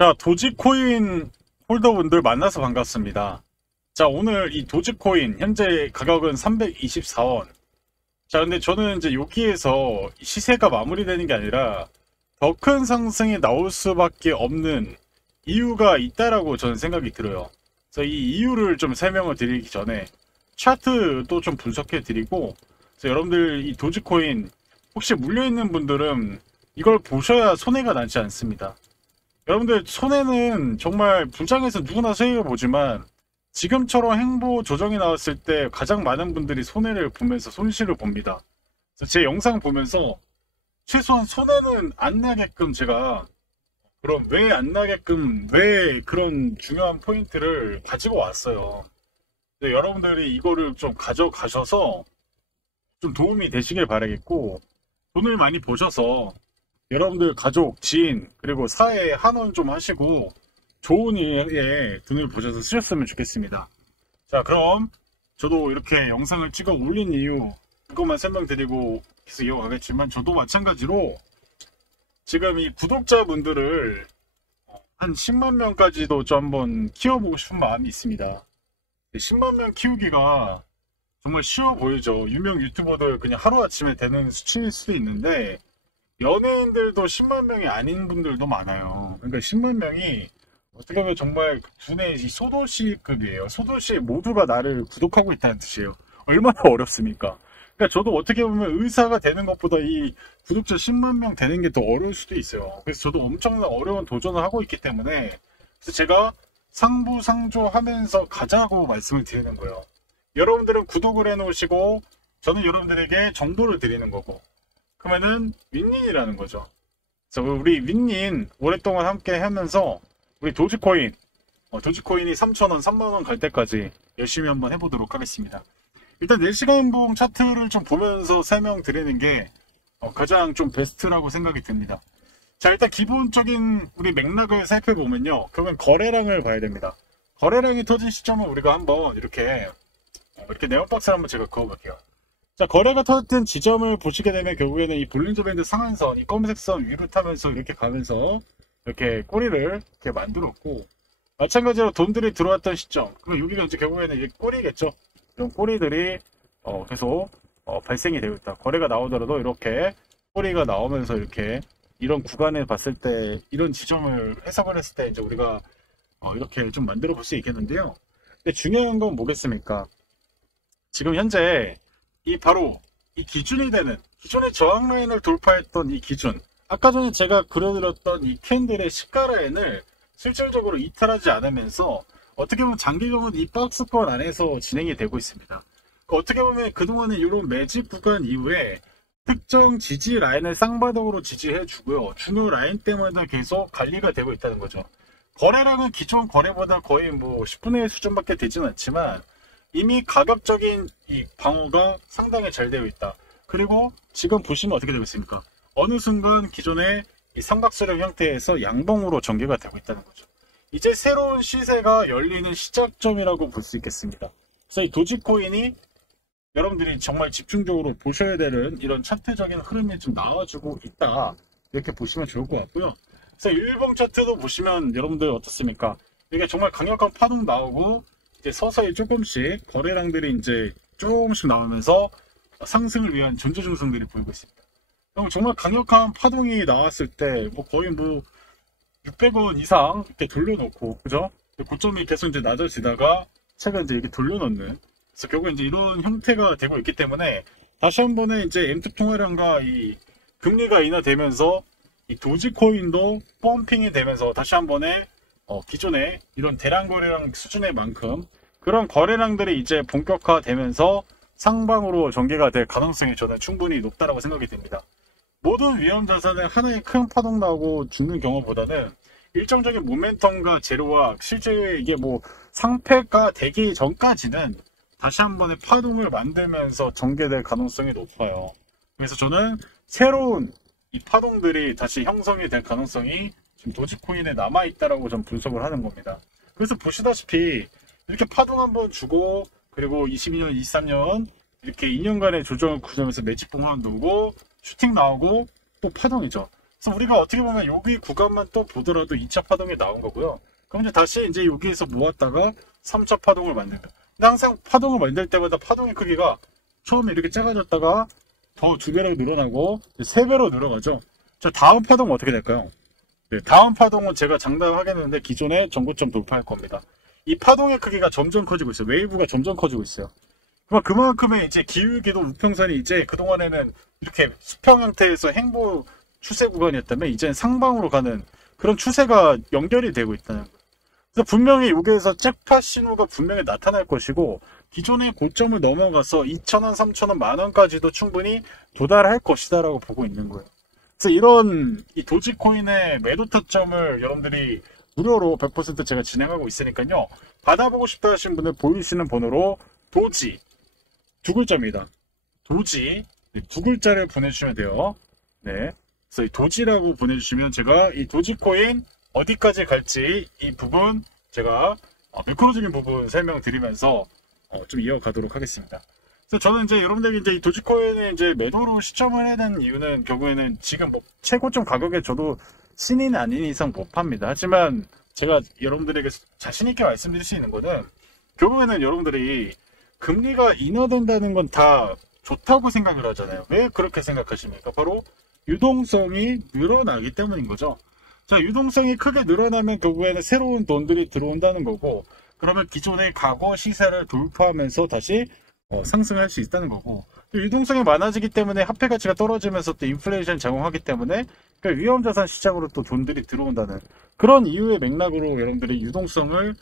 자, 도지코인 홀더분들 만나서 반갑습니다. 자, 오늘 이 도지코인 현재 가격은 324원. 자, 근데 저는 이제 여기에서 시세가 마무리되는 게 아니라 더 큰 상승이 나올 수밖에 없는 이유가 있다라고 저는 생각이 들어요. 그래서 이 이유를 좀 설명을 드리기 전에 차트도 좀 분석해 드리고, 그래서 여러분들 이 도지코인 혹시 물려있는 분들은 이걸 보셔야 손해가 나지 않습니다. 여러분들 손해는 정말 불장에서 누구나 수익을 보지만 지금처럼 행보 조정이 나왔을 때 가장 많은 분들이 손해를 보면서 손실을 봅니다. 그래서 제 영상 보면서 최소한 손해는 안 나게끔 제가 그럼 왜 안 나게끔 왜 그런 중요한 포인트를 가지고 왔어요. 근데 여러분들이 이거를 좀 가져가셔서 좀 도움이 되시길 바라겠고, 돈을 많이 보셔서 여러분들 가족, 지인, 그리고 사회에 환원 좀 하시고 좋은 일에 돈을 보셔서 쓰셨으면 좋겠습니다. 자, 그럼 저도 이렇게 영상을 찍어 올린 이유 그것만 설명드리고 계속 이어가겠지만, 저도 마찬가지로 지금 이 구독자분들을 한 10만 명까지도 좀 한번 키워보고 싶은 마음이 있습니다. 10만 명 키우기가 정말 쉬워 보이죠. 유명 유튜버들 그냥 하루아침에 되는 수치일 수도 있는데, 연예인들도 10만 명이 아닌 분들도 많아요. 그러니까 10만 명이 어떻게 보면 정말 분의 소도시급이에요. 소도시 모두가 나를 구독하고 있다는 뜻이에요. 얼마나 어렵습니까? 그러니까 저도 어떻게 보면 의사가 되는 것보다 이 구독자 10만 명 되는 게 더 어려울 수도 있어요. 그래서 저도 엄청난 어려운 도전을 하고 있기 때문에, 그래서 제가 상부상조하면서 가자고 말씀을 드리는 거예요. 여러분들은 구독을 해놓으시고 저는 여러분들에게 정보를 드리는 거고, 그러면은 윈윈이라는 거죠. 그래서 우리 윈윈 오랫동안 함께 하면서 우리 도지코인이 3,000원, 3만원 갈 때까지 열심히 한번 해보도록 하겠습니다. 일단 4시간 봉 차트를 좀 보면서 설명드리는 게 가장 좀 베스트라고 생각이 듭니다. 자, 일단 기본적인 우리 맥락을 살펴보면요, 결국엔 거래량을 봐야 됩니다. 거래량이 터진 시점을 우리가 한번 이렇게 네온박스를 한번 제가 그어볼게요. 자, 거래가 터졌던 지점을 보시게 되면 결국에는 이 볼린저 밴드 상한선, 이 검은색 선 위로 타면서 이렇게 가면서 이렇게 꼬리를 이렇게 만들었고, 마찬가지로 돈들이 들어왔던 시점, 그럼 여기가 이제 결국에는 이게 꼬리겠죠. 이런 꼬리들이 계속 발생이 되고 있다. 거래가 나오더라도 이렇게 꼬리가 나오면서 이렇게 이런 구간에 봤을 때 이런 지점을 해석을 했을 때 이제 우리가 이렇게 좀 만들어 볼 수 있겠는데요. 근데 중요한 건 뭐겠습니까? 지금 현재 바로 이 기준이 되는, 기존의 저항 라인을 돌파했던 이 기준, 아까 전에 제가 그려드렸던 이 캔들의 시가 라인을 실질적으로 이탈하지 않으면서 어떻게 보면 장기적으로 이 박스권 안에서 진행이 되고 있습니다. 어떻게 보면 그동안의 이런 매집 구간 이후에 특정 지지 라인을 쌍바닥으로 지지해 주고요, 중요 라인 때마다 계속 관리가 되고 있다는 거죠. 거래량은 기존 거래보다 거의 뭐 10분의 1 수준밖에 되진 않지만 이미 가격적인 이 방어가 상당히 잘 되어 있다. 그리고 지금 보시면 어떻게 되고 있습니까? 어느 순간 기존의 이 삼각수렴 형태에서 양봉으로 전개가 되고 있다는 거죠. 이제 새로운 시세가 열리는 시작점이라고 볼 수 있겠습니다. 그래서 이 도지코인이 여러분들이 정말 집중적으로 보셔야 되는 이런 차트적인 흐름이 좀 나와주고 있다, 이렇게 보시면 좋을 것 같고요. 그래서 일봉 차트도 보시면 여러분들 어떻습니까? 이게 정말 강력한 파동 나오고 이제 서서히 조금씩 거래량들이 이제 조금씩 나오면서 상승을 위한 전조증성들이 보이고 있습니다. 그럼 정말 강력한 파동이 나왔을 때 뭐 거의 뭐 600원 이상 이렇게 돌려놓고, 그죠? 고점이 계속 이제 낮아지다가 최근 이제 이렇게 돌려놓는, 그래서 결국 이제 이런 형태가 되고 있기 때문에 다시 한 번에 이제 M2 통화량과 이 금리가 인하되면서 이 도지코인도 펌핑이 되면서 다시 한 번에 기존의 이런 대량 거래량 수준의 만큼 그런 거래량들이 이제 본격화되면서 상방으로 전개가 될 가능성이 저는 충분히 높다라고 생각이 됩니다. 모든 위험 자산은 하나의 큰 파동 나오고 죽는 경우보다는 일정적인 모멘텀과 재료와 실제 이게 뭐 상패가 되기 전까지는 다시 한 번의 파동을 만들면서 전개될 가능성이 높아요. 그래서 저는 새로운 이 파동들이 다시 형성이 될 가능성이 지금 도지코인에 남아있다라고 좀 분석을 하는 겁니다. 그래서 보시다시피 이렇게 파동 한번 주고, 그리고 22년, 23년 이렇게 2년간의 조정을 구점에서 매집 봉합 누고 슈팅 나오고 또 파동이죠. 그래서 우리가 어떻게 보면 여기 구간만 또 보더라도 2차 파동이 나온 거고요. 그럼 이제 다시 이제 여기에서 모았다가 3차 파동을 만든다. 근데 항상 파동을 만들 때마다 파동의 크기가 처음에 이렇게 작아졌다가 더 2배로 늘어나고 3배로 늘어가죠. 자, 다음 파동은 어떻게 될까요? 네, 다음 파동은 제가 장담하겠는데 기존의 전고점 돌파할 겁니다. 이 파동의 크기가 점점 커지고 있어요. 웨이브가 점점 커지고 있어요. 그만큼의 이제 기울기도 우평선이 이제 그동안에는 이렇게 수평 형태에서 행보 추세 구간이었다면 이제는 상방으로 가는 그런 추세가 연결이 되고 있다는 거예요. 그래서 분명히 여기에서 잭팟 신호가 분명히 나타날 것이고 기존의 고점을 넘어가서 2,000원, 3,000원, 만원까지도 충분히 도달할 것이다 라고 보고 있는 거예요. 그래서 이런 이 도지코인의 매도 타점을 여러분들이 무료로 100% 제가 진행하고 있으니까요. 받아보고 싶다 하신 분들 보이시는 번호로 도지 2글자입니다. 도지 2글자를 보내주시면 돼요. 네. 그래서 이 도지라고 보내주시면 제가 이 도지코인 어디까지 갈지 이 부분 제가 매크로적인 부분 설명드리면서 좀 이어가도록 하겠습니다. 그래서 저는 이제 여러분들이 이제 이 도지코인을 이제 매도로 시점을 해야 되는 이유는 결국에는 지금 뭐 최고점 가격에 저도 신인 아닌 이상 못 팝니다. 하지만 제가 여러분들에게 자신있게 말씀드릴 수 있는 거는 결국에는 여러분들이 금리가 인하된다는 건 다 좋다고 생각을 하잖아요. 왜 그렇게 생각하십니까? 바로 유동성이 늘어나기 때문인 거죠. 자, 유동성이 크게 늘어나면 결국에는 새로운 돈들이 들어온다는 거고 그러면 기존의 과거 시세를 돌파하면서 다시 상승할 수 있다는 거고 유동성이 많아지기 때문에 화폐 가치가 떨어지면서 또 인플레이션 작용하기 때문에 그러니까 위험자산 시장으로 또 돈들이 들어온다는 그런 이유의 맥락으로 여러분들이 유동성을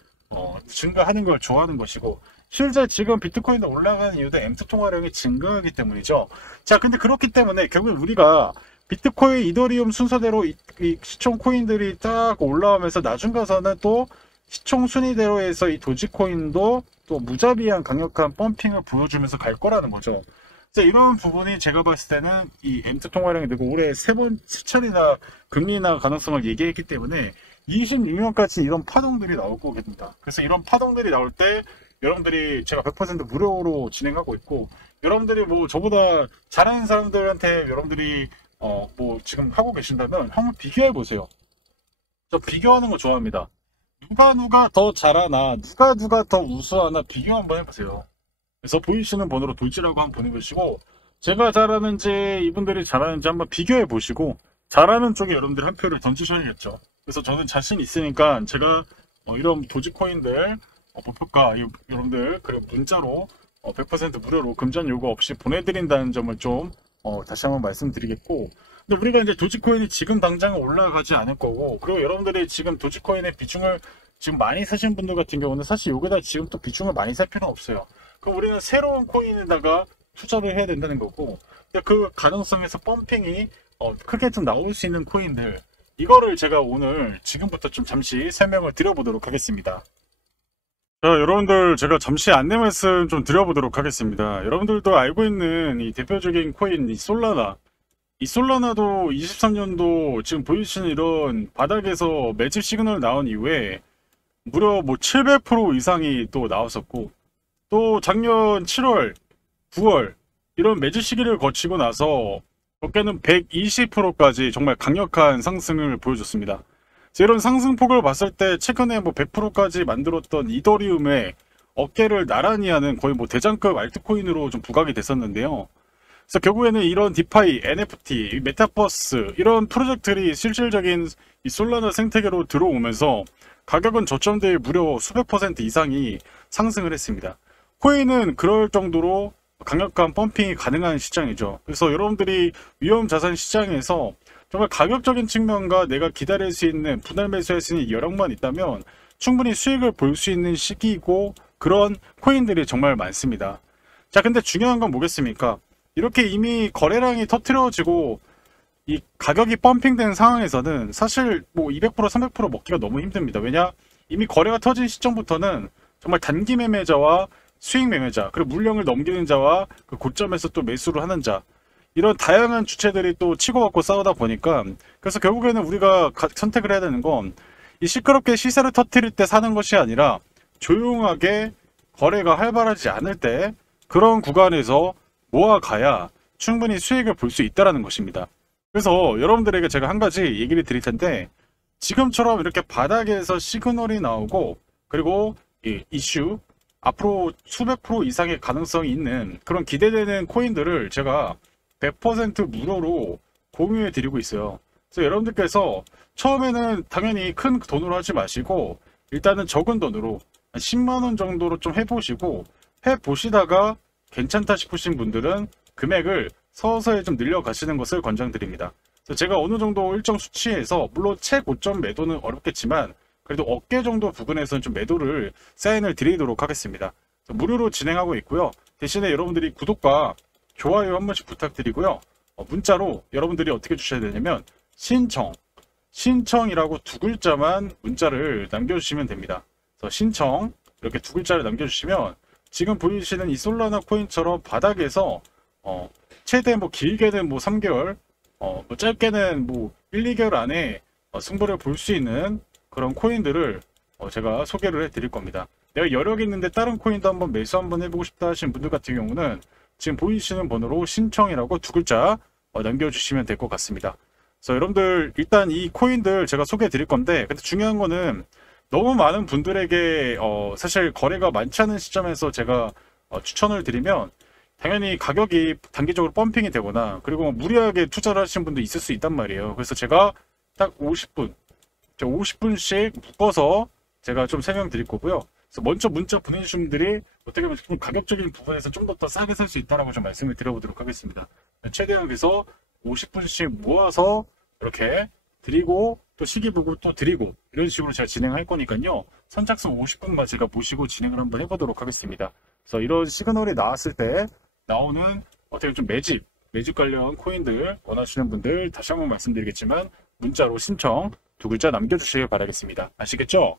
증가하는 걸 좋아하는 것이고 실제 지금 비트코인이 올라가는 이유도 M2 통화량이 증가하기 때문이죠. 자, 근데 그렇기 때문에 결국 우리가 비트코인, 이더리움 순서대로 이 시총 코인들이 딱 올라오면서 나중 가서는 또 시총 순위대로 해서 이 도지코인도 또 무자비한 강력한 펌핑을 보여주면서 갈 거라는 거죠. 그래서 이런 부분이 제가 봤을 때는 이 M2 통화량이 늘고 올해 세 차례나 금리 인하 가능성을 얘기했기 때문에 26년까지 이런 파동들이 나올 거겠습니다. 그래서 이런 파동들이 나올 때 여러분들이 제가 100% 무료로 진행하고 있고 여러분들이 뭐 저보다 잘하는 사람들한테 여러분들이 뭐 지금 하고 계신다면 한번 비교해 보세요. 저 비교하는 거 좋아합니다. 누가 더 잘하나 누가 더 우수하나 비교 한번 해보세요. 그래서 보이시는 번호로 돌지라고 한번 보내보시고 제가 잘하는지 이분들이 잘하는지 한번 비교해 보시고 잘하는 쪽에 여러분들 한 표를 던지셔야겠죠. 그래서 저는 자신 있으니까 제가 이런 도지코인들 목표가 여러분들 그리고 문자로 100% 무료로 금전 요구 없이 보내드린다는 점을 좀 다시 한번 말씀드리겠고 근데 우리가 이제 도지코인이 지금 당장 올라가지 않을 거고 그리고 여러분들이 지금 도지코인의 비중을 지금 많이 사신 분들 같은 경우는 사실 여기다 지금 또 비중을 많이 살 필요는 없어요. 그럼 우리는 새로운 코인에다가 투자를 해야 된다는 거고 그 가능성에서 펌핑이 크게 좀 나올 수 있는 코인들 이거를 제가 오늘 지금부터 좀 잠시 설명을 드려보도록 하겠습니다. 자, 여러분들 제가 잠시 안내 말씀 좀 드려보도록 하겠습니다. 여러분들도 알고 있는 이 대표적인 코인 이 솔라나 이 솔라나도 23년도 지금 보이시는 이런 바닥에서 매집 시그널 나온 이후에 무려 뭐 700% 이상이 또 나왔었고 또 작년 7월 9월 이런 매집 시기를 거치고 나서 어깨는 120%까지 정말 강력한 상승을 보여줬습니다. 이런 상승폭을 봤을 때 최근에 뭐 100%까지 만들었던 이더리움의 어깨를 나란히 하는 거의 뭐 대장급 알트코인으로 좀 부각이 됐었는데요. 그래서 결국에는 이런 디파이, NFT, 메타버스 이런 프로젝트들이 실질적인 이 솔라나 생태계로 들어오면서 가격은 저점대에 무려 수백 % 이상이 상승을 했습니다. 코인은 그럴 정도로 강력한 펌핑이 가능한 시장이죠. 그래서 여러분들이 위험자산 시장에서 정말 가격적인 측면과 내가 기다릴 수 있는 분할 매수할 수 있는 여력만 있다면 충분히 수익을 볼 수 있는 시기이고 그런 코인들이 정말 많습니다. 자, 근데 중요한 건 뭐겠습니까? 이렇게 이미 거래량이 터트려지고 이 가격이 펌핑된 상황에서는 사실 뭐 200% 300% 먹기가 너무 힘듭니다. 왜냐? 이미 거래가 터진 시점부터는 정말 단기 매매자와 수익 매매자 그리고 물량을 넘기는 자와 그 고점에서 또 매수를 하는 자 이런 다양한 주체들이 또 치고받고 싸우다 보니까 그래서 결국에는 우리가 선택을 해야 되는 건 이 시끄럽게 시세를 터뜨릴 때 사는 것이 아니라 조용하게 거래가 활발하지 않을 때 그런 구간에서 모아가야 충분히 수익을 볼 수 있다는 것입니다. 그래서 여러분들에게 제가 한 가지 얘기를 드릴 텐데, 지금처럼 이렇게 바닥에서 시그널이 나오고, 그리고 이 이슈 앞으로 수백 프로 이상의 가능성이 있는 그런 기대되는 코인들을 제가 100% 무료로 공유해 드리고 있어요. 그래서 여러분들께서 처음에는 당연히 큰 돈으로 하지 마시고 일단은 적은 돈으로 한 10만 원 정도로 좀 해보시고, 해보시다가 괜찮다 싶으신 분들은 금액을 서서히 좀 늘려가시는 것을 권장드립니다. 그래서 제가 어느 정도 일정 수치에서, 물론 최고점 매도는 어렵겠지만 그래도 어깨 정도 부근에서는 좀 매도를 사인을 드리도록 하겠습니다. 무료로 진행하고 있고요. 대신에 여러분들이 구독과 좋아요 한 번씩 부탁드리고요. 문자로 여러분들이 어떻게 주셔야 되냐면 신청이라고 두 글자만 문자를 남겨주시면 됩니다. 그래서 신청 이렇게 두 글자를 남겨주시면 지금 보이시는 이 솔라나 코인처럼 바닥에서 최대 뭐 길게는 뭐 3개월, 뭐 짧게는 뭐 1, 2개월 안에 승부를 볼 수 있는 그런 코인들을 제가 소개를 해드릴 겁니다. 내가 여력이 있는데 다른 코인도 한번 매수 한번 해보고 싶다 하시는 분들 같은 경우는 지금 보이시는 번호로 신청이라고 두 글자 남겨주시면 될 것 같습니다. 그래서 여러분들 일단 이 코인들 제가 소개해 드릴 건데, 근데 중요한 거는 너무 많은 분들에게 사실 거래가 많지 않은 시점에서 제가 추천을 드리면 당연히 가격이 단기적으로 펌핑이 되거나, 그리고 무리하게 투자를 하시는 분도 있을 수 있단 말이에요. 그래서 제가 딱 50분씩 묶어서 제가 좀 설명드릴 거고요. 그래서 먼저 문자 보내주신 분들이 어떻게 보면 좀 가격적인 부분에서 좀 더 싸게 살 수 있다라고 좀 말씀을 드려보도록 하겠습니다. 최대한 그래서 50분씩 모아서 이렇게 드리고 또 시기 보고 또 드리고 이런 식으로 제가 진행할 거니까요. 선착순 50분만 제가 모시고 진행을 한번 해보도록 하겠습니다. 그래서 이런 시그널이 나왔을 때 나오는 어떻게 좀 매집 관련 코인들 원하시는 분들 다시 한번 말씀드리겠지만 문자로 신청 두 글자 남겨주시길 바라겠습니다. 아시겠죠?